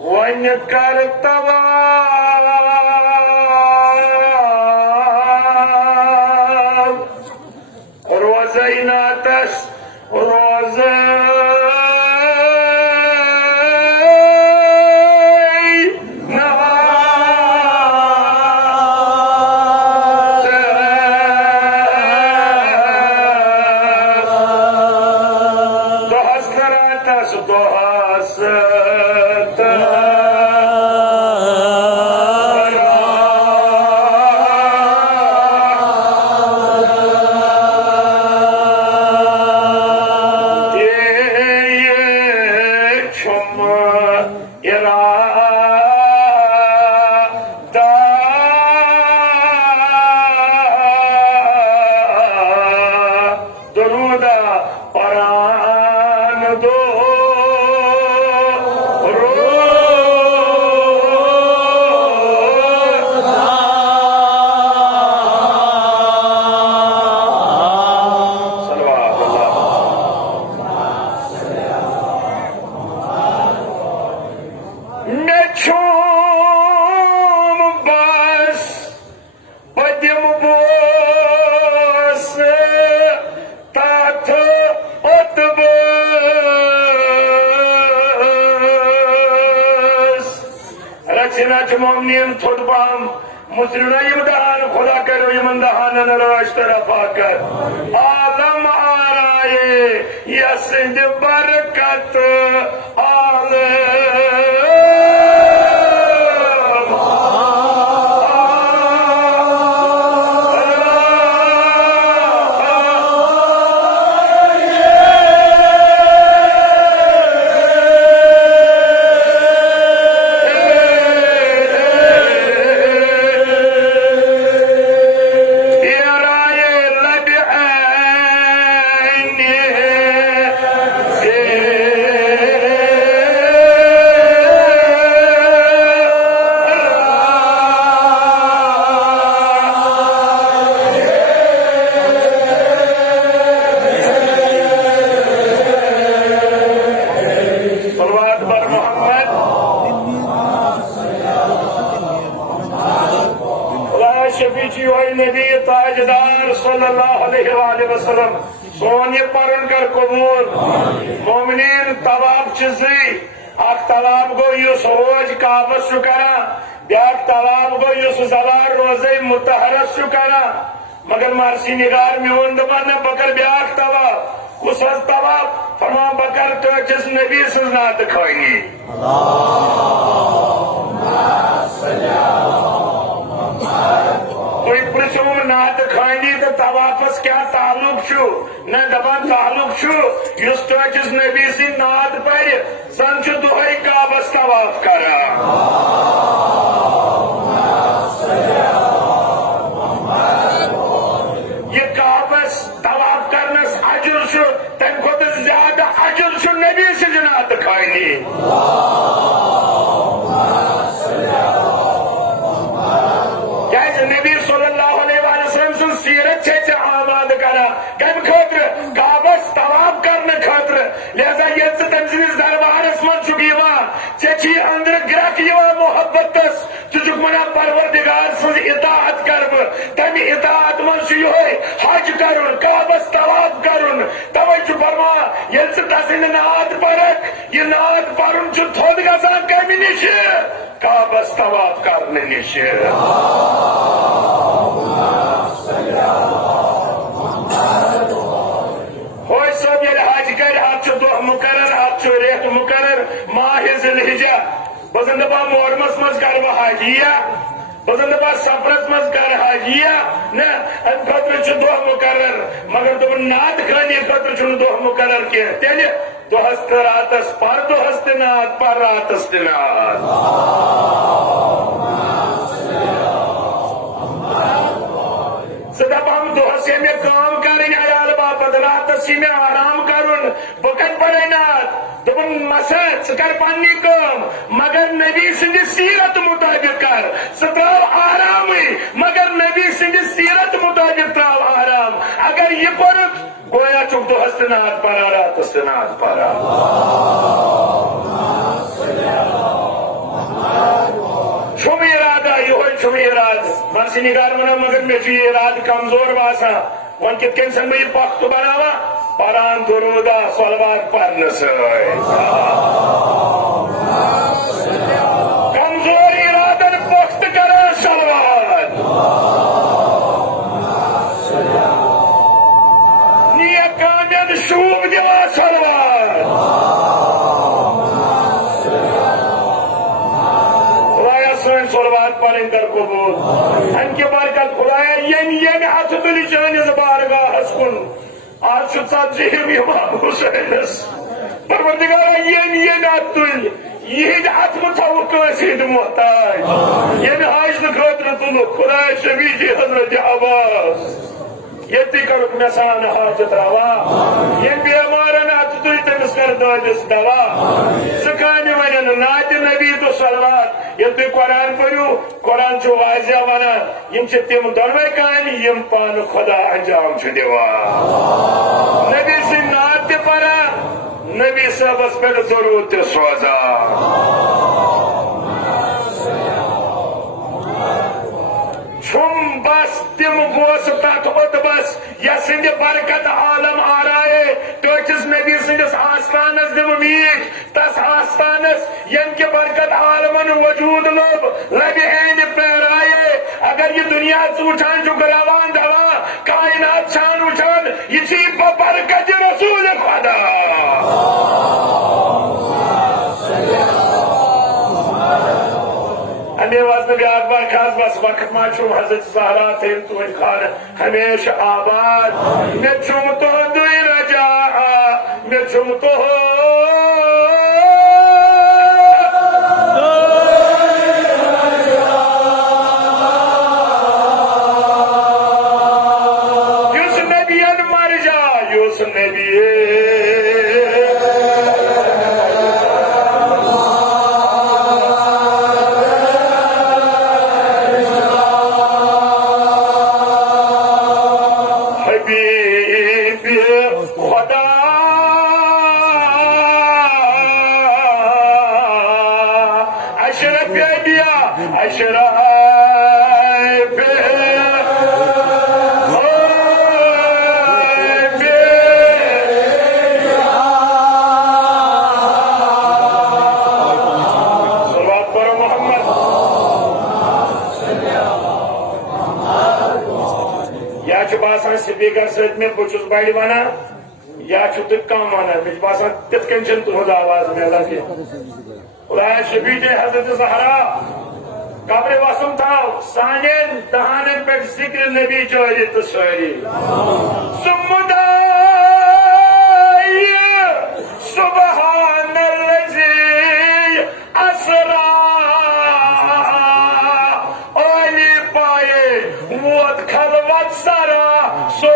One कर तवाब रोज़ई नातस रोज़ मोमिन थोड़बाम मुस्लिम दहान खुदा करो यमंदहान नराश तरफा कर आलम आराए यसिंद बरकत सोन ये परन कर कबूल मोमिनीन तवाब चीज़ी अख तवाब गो युस होज काबस शुकरा ब्याक तवाब गो युस सवार रोज़े मुतहरस शुकरा मगर मारसी निगार में उन दबन बकर ब्याक तवाब कुछ तवाब फरमा बकर तो जिस नबी से नात खोएंगी कोई पुरुषों नात खानी तो तवाफस क्या ताल्लुक छू न दबान ताल्लुक छू युस तो जिस नबी से नात पर संच दुहई काबस तवाफ करा ये काबस तवाफ करने अजुर छू तन खुद ज्यादा अजुर छू नबी से नात खानी नबी सल्लल्लाहु अलैहि वसल्लम सीरत से आबाद करा कम खतर काबस तवाफ करने खतर लिहाजा ये तमजीज दरबारस मज चे अंदर ग्रक मोहब्बत तुझुक मना परवरदिगार सज इताअत कर तम इताअत मज हज कर काबस तवाफ कर तवे फरमा ये तसिन नात परक ये नात परन थोद गसान कमि निश काबस तवाफ करने निश होय सब ये हज कर अत दुह मुकर्रर अत रेत मुकर्रर माह ज़िलहिज्जा बजन दपा मोहरमस मज कर हाजिया बजन दपा सफरस मज कर हाजिया न अम खतर दुह मुकर्रर मगर दप नात खानी खतर दुह मुकर्रर के तेल दुहस रातस पर दुहस नात पर रातस नात सदप हम दुहस में काम करें अयाल बापत रातस में आराम करुन बकन पड़े नात दुबन मसद कर पानी कम मगर नबी सिंह सीरत मुताबिक कर सत्राव आराम मगर नबी सिंह सीरत मुताबिक त्राव आराम अगर ये पर गोया चुप तो हस्तनाथ परा रात हस्तनाथ परा चुम इराद मनसी निगार वनो मगर मे इराद कमजोर बासा वन कित कन सन मैं पख्त बनावा परान दुरूदा सलवात पढ़ने कमजोर इरादन पख्त करा सलवात निया कामन शूब दिवा सलवात खुदाया सोन सलवात पढ़न कर कबूल अनके बरकत खुदाया यन हाथ तुलि चानिस बारगाहस कुन आज सब्जी हुसैनस परवरदिगारा यन हाथ तुल यह आत्म थव कसिद मोहताज यन हाज खतर तुल खुदाया शबी जी हजरत अब्बास ये कर मेसान हाथ त्रवा ये बेमारन हाथ तुल तमिस कर दस दवा सकान वन नात नबी तो सलवात ये कुरान पढ़ो कुरान वाजिया वन तम दोनवे कान यम पान खुदा अंजाम दिवान नबी सिंह नात परा नबी साहबस पे जरूरत सोजा छुम बस तिम बोस तथ बस यंद बरकत आलम आराए कटिस नबी सिंदस आस्थानस दिम मीट तस आस्थानस यम के बरकत आलमन वजूद लब लबि एंद पैराए अगर ये दुनिया उठान जो गलावान दवा कायनात छान उठान ये बरकत रसूल खुदा अमे वाज ब्याक बार खास बस वक्त माचू हजरत ज़हरा थे तुम खान हमेशा आबाद मे चुम तो दुई रजा मे चुम तो युस नबियन मर जा युस नबी स्पीकर सत मे बहुत बड़ वन या कम वन मे बसान तिथन तुज आवाज मिलान खुदाया शबी जे हजरत ज़हरा कब्र वसम थाव सान दहान पे जिक्र नबी जारी तो सारी सुबहानल्लज़ी असरा ओली पाए वोत खलवत सरा सो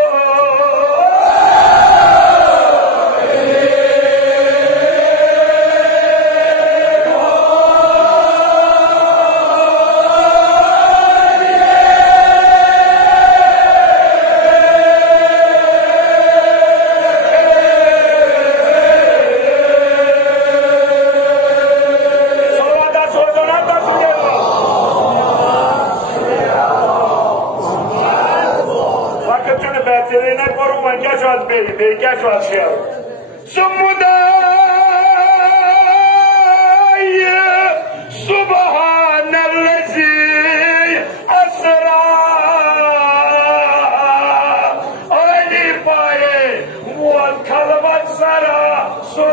क्या सुबहानल्लज़ी असरा ओली पाए वोत खलवत सरा सो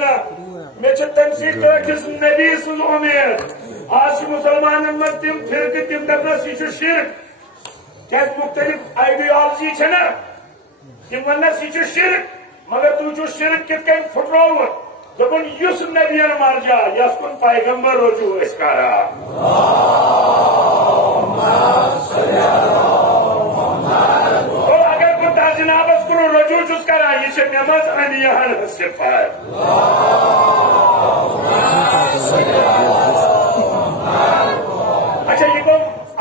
वना मे तमसी किस नबी सुन उम्मीद आज मुसलमान मज तम फिर तम दपस यह शिरक क्या मुख्तलिफ आइडियोलॉजी है ना तम वनस यह शिरक मगर तू शिरक कित कन फुटरोव दोपन युस नबियन मर जा यस कुन पैगंबर रुजू करा अगर कुछ जनाबस कुन रुजू करा यह नमज अनियान सिफात अच्छा यह गो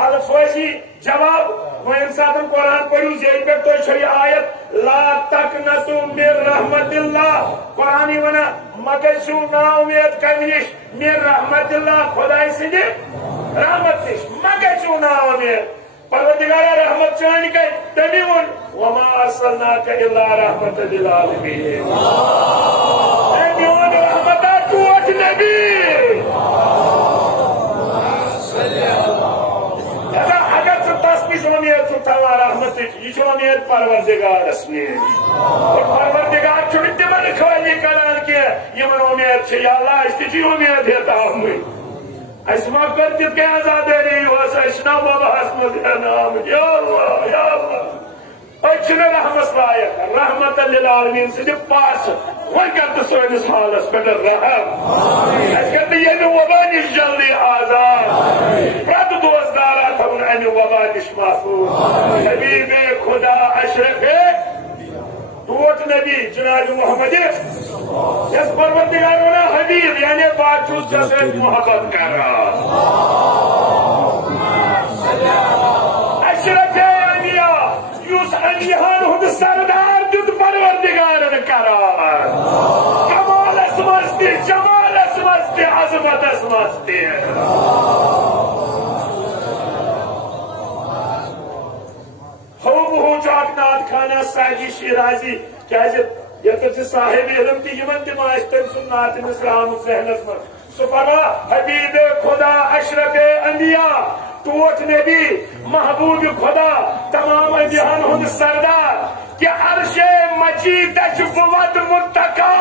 अलफाजी जवाब वह सात कुरान पढ़ू ये पे तो आयत ला तकनतु मिर रहमतिल्लाह कुरानी वना मगसू ना उम्मीद कमिश मिर रहमतिल्लाह खुदाई से रहमत निश मगसू ना उम्मीद परवरदिगार रहमत चान के तभी वन वमा अर्सलनाका इल्ला रहमतल लिल आलमीन रहमत टूट नबी रहमत यह उम्मीद परवरदिगारस नीश परवरदिगार तमन खाली करान कह उम्मीद अल्लाह उम्मीद हेत आमत अस मा कर तित आजादारी बबहस मज रहमस लायक रहमत लिल आलमीन सद पास वह कर सैनिस हालस पे रहम ये वबा नश जल्दी आजाद प्रत दोस्तदारा थवन अमि वबा नश महफूज हबीबे खुदा अशरफे टूट नबी जनाब मोहम्मद यस परवरदिगार वना हबीब यानी बातचीत से मोहब्बत कर अशरफे अनिया युस अनियान हुद सरदार दुद परवरदिगार करार कमाल मस्ती जमाल मस्ती अजमत मस्ती हो जाकनाथ खाना साजी शिराजी क्या ये साहिब इलम तमन तम सुन्नात इस्लाम जहनस में सुफरा हबीब खुदा अशरफ अंबिया टूट नबी महबूब खुदा तमाम जहान हुद सरदार कि अर्शे मजीद वद मुत्तका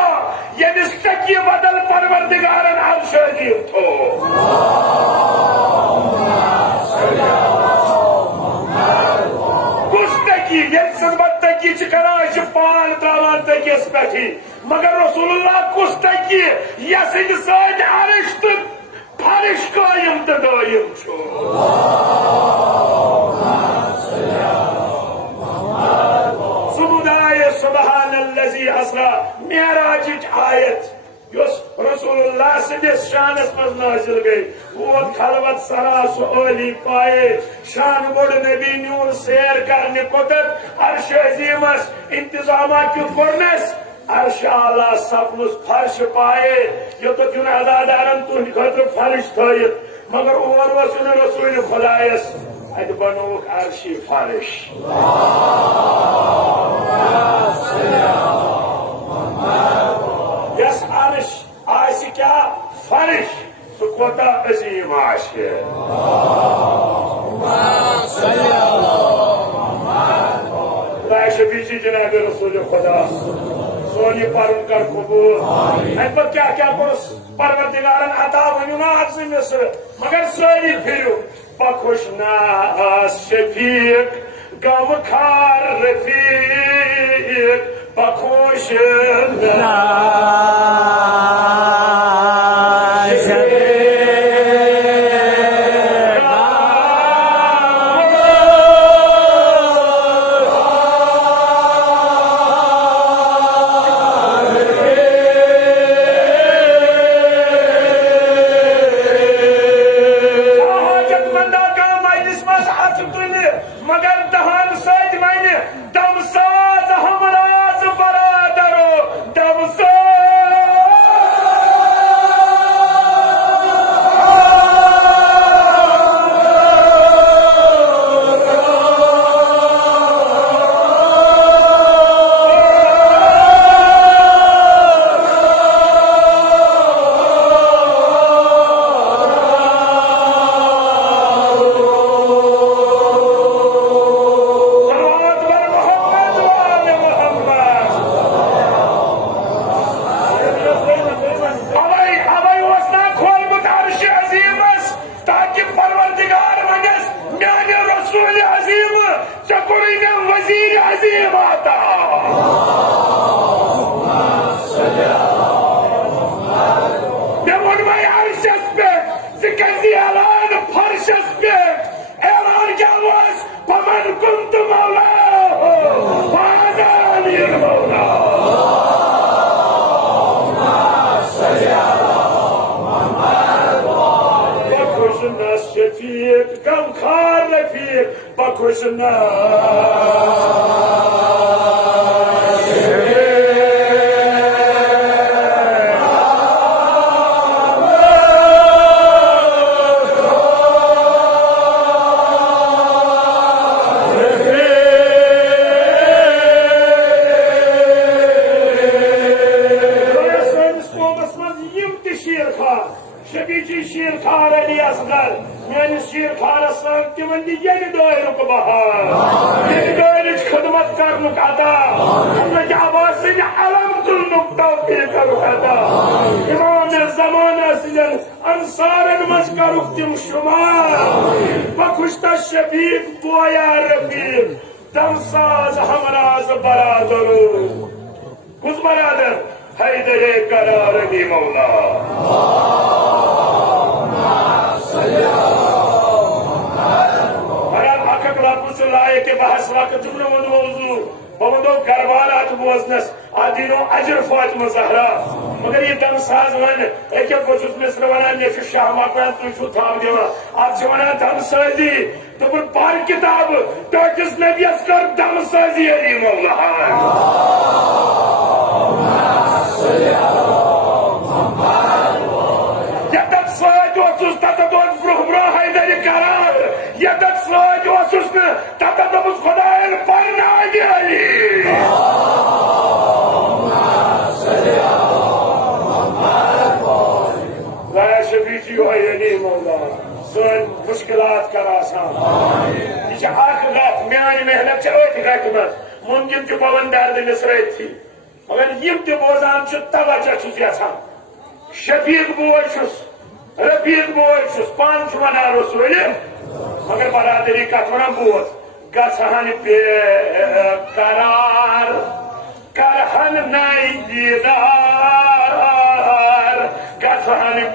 यमिस तकी बदल परवरदिगारन अर्श अजीब थो गुस्तकी ये संबत तकी करा पान त्रावान तकिस पे मगर रसूलुल्लाह कुस तकी यस सद अर्श तो फर्श कायम तो दायम छो सुबहानल्लज़ी असरा मेराज आयत रसूलुल्लाह सदिस शानस मज नाजिल गई वो खलवत सरा सोली पाए शान बोड़ नबी न्यून सैर करने कुतत अर्श अजीमस इंतजामा क्यों करनस अर्श आला सपनुस फर्श पाए ये तो चुन अदादारन तुंद खतर फर्श थयत मगर और वसुन रसूल खुदायस अद बनोक अर्शी फर्श यस अर्श आज क्या फर्श सो कोता अजीम आशे शबीजी जनाब रसूल खुदा सोनी पारुन कर कबूल अम क्या क्या परवरदिगारन अता वनु ना अज मगर सारी फिर बखुश नास शफीक गम खार रफीक बखुश मगर दहन सज वन दम साज हमराज बरादरो दम رفیق غمخوار رفیق بکش شفیق بویا رفیق دمساز همراز برادرو کس برادر حیدر قرار دی مولا برای حقق رب صلی کے بحث وقت جمله موضوع بمدو کربالات بوزنس آدینو اجر فاطمہ زہرا مگر یہ دمساز ون ایک بچس مصر ونان یہ شاہ مکان تھی تھام دان آپ ونان دمسازی دپن پر کتاب ٹوٹس نبیس کر دمسازی علی مولا یتت سوچ اوسس تتت اوس برہ برہ حیدر قرار یتت سوچ اوسس نہ تتت اوس خدایَن پرناوِ علی سن مشکلات کر آسان یہ اخ رت میانی محنت ات رت مز ممکن کہ بہن درد نسرت تھی مگر یم تہ بوزان توجہ چھس یژھان شفیق بوے چھس رفیق بوے چھس پان چھ ونان رسول مگر برادری کت ونان بوز گژھہن قرار کرہن نئی دیدار گژھہن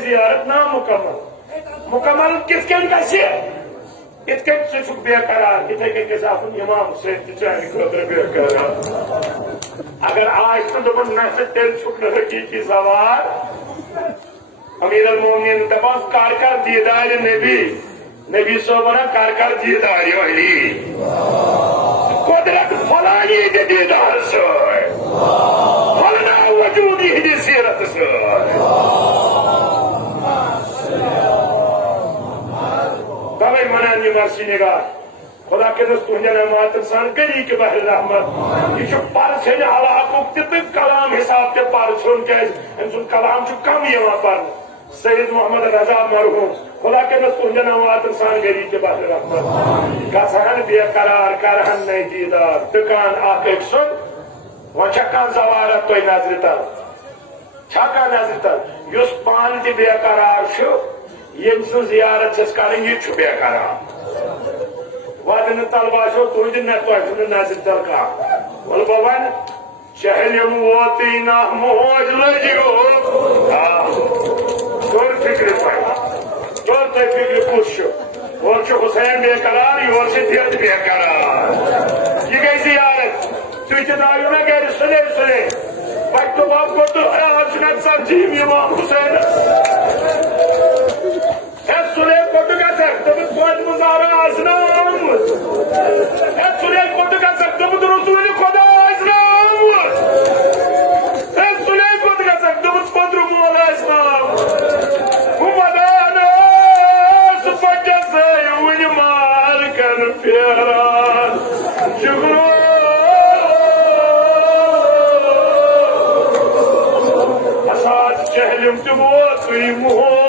زیارت نا مکمل کس کن گژھِ ات کن ثہ بے قرار اتھے کن گژھِ آسُن امام حسین تہِ چانہِ خٲطرٕ بے قرار اگر آج نہٕ دوٚپُن نہ تیٚلہِ چھُکھ نہٕ حقیٖقی سوار امیر المومنین دپان کر دیدار نبی صٲب ونان کر دیدار علی قدرت پھۄلانی تہِ دیدار سۭتۍ پھۄلناو وجوٗد یِہنٛدِ سیرت سۭتۍ توے ونان یہ مرثی نگار خدا کرس تہندین اماتن سان گری کے بحر رحمت یہ پرچھن علاقک تہ کلام حساب تہ پرچھن کیاز ام سن کلام کم یوان پر سید محمد رضا مرحوم خدا کرس تہندین اماتن سان گری کے بحر رحمت گژھہن بے قرار کرہن نئی دیدار دکان اخ أکۍ سُنٛد وۄنۍ چھا کانٛہہ زوارت تۄہہِ نظرِ تل چھا کانٛہہ نظرِ تل یُس پانہٕ تہِ بے قرار چھُ یم سن زیارت چھس کریں یہ چھُ بے قرار ودن تل باسو تہند نہ تہ نظر تل کانٛہہ ول بہ ون شہلم ووتی نہ موج لجو توٚر فکر توٚر تۄہہِ فکر کُس چھُ اور چھُ حسین بے قرار یور چھِ دِتھ بے قرار یہ گٔے زیارت تُہۍ تہِ درٛایِو نہ گرِ سُلے سُلے وقت باب کو تو آج نہ سبزی امام حسین سُلے کوٚت گژھکھ دوٚپُکھ توتہِ مُزارٕ آسنہ آمُت سُلے کوٚت گژھکھ دوٚپُکھ رسوٗلِ خۄدا آسنہ آمُت سُلے سوی محمد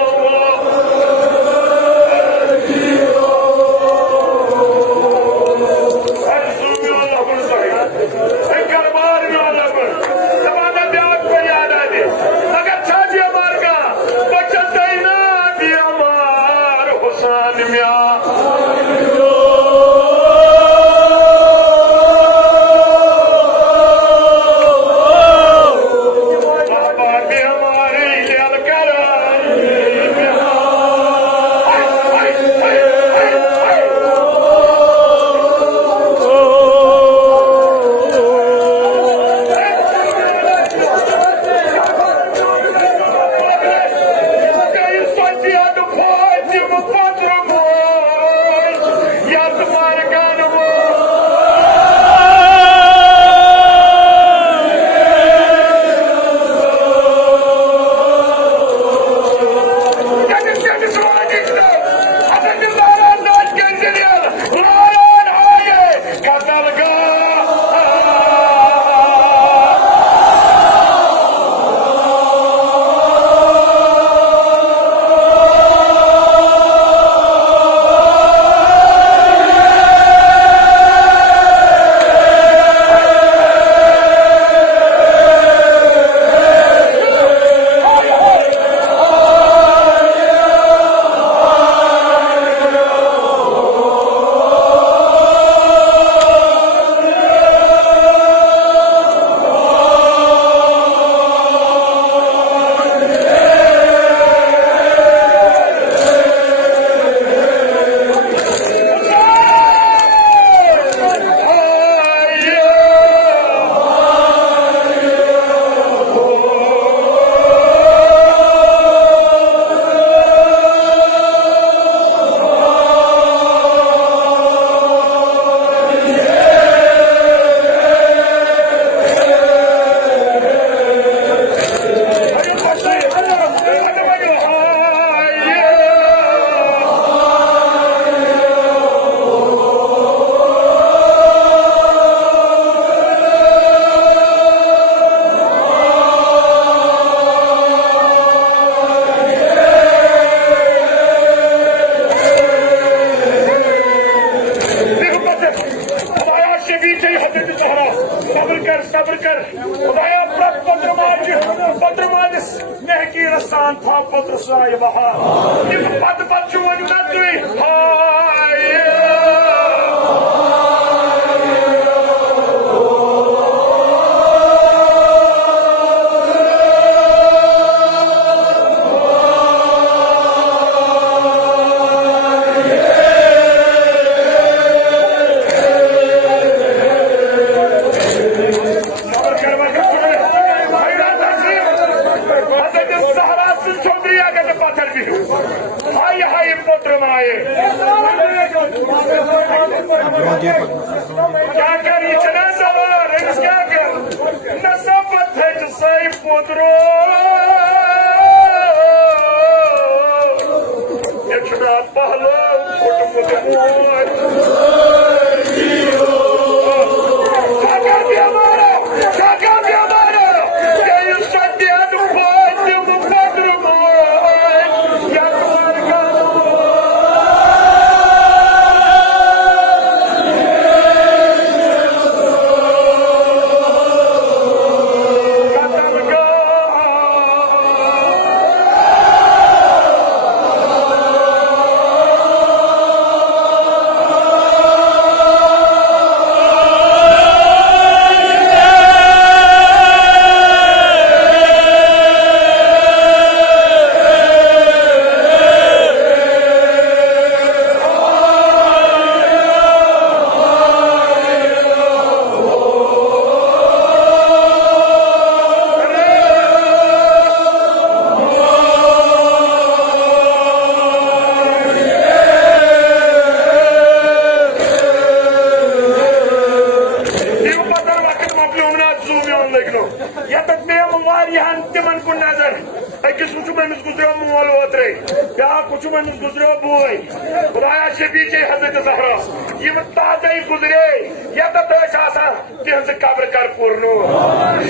Xudaya şebi ke Hazreti Zahra. Yim taze guzre. Ya da taş asa तिहज कब्र कर पूर्ण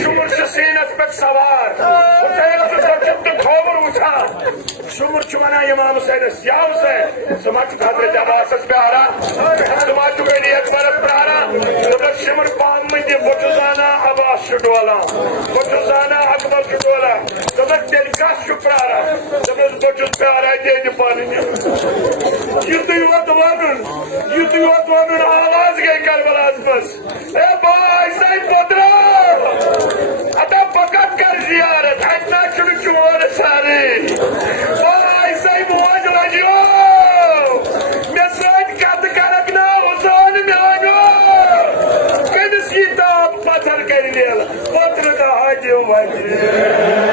शुमुर सीनस पे सवार खोबर वुचान शुमुर वन इमाम हुसैनस या हुसैन सह हजरत अब्बास प्यारा सह गई एक तरफ प्यारा शुमुर पान मत बहुत जाना अब्बास डोलान बहुत जाना अकबर डोलान तेल कस प्यारा बहुत प्यारा दिन पान युत वन आवाज गई करबलास मज ए बाय सही पोतरा अता फकत कर जियारत अतना चुन सारे बाय सही मोज लजो मे सत कत करक ना हुसैन म्यानो कमिस यी ताप पत्थर कर लेल पोत्र का हाजियो वजरे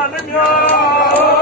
Salim ya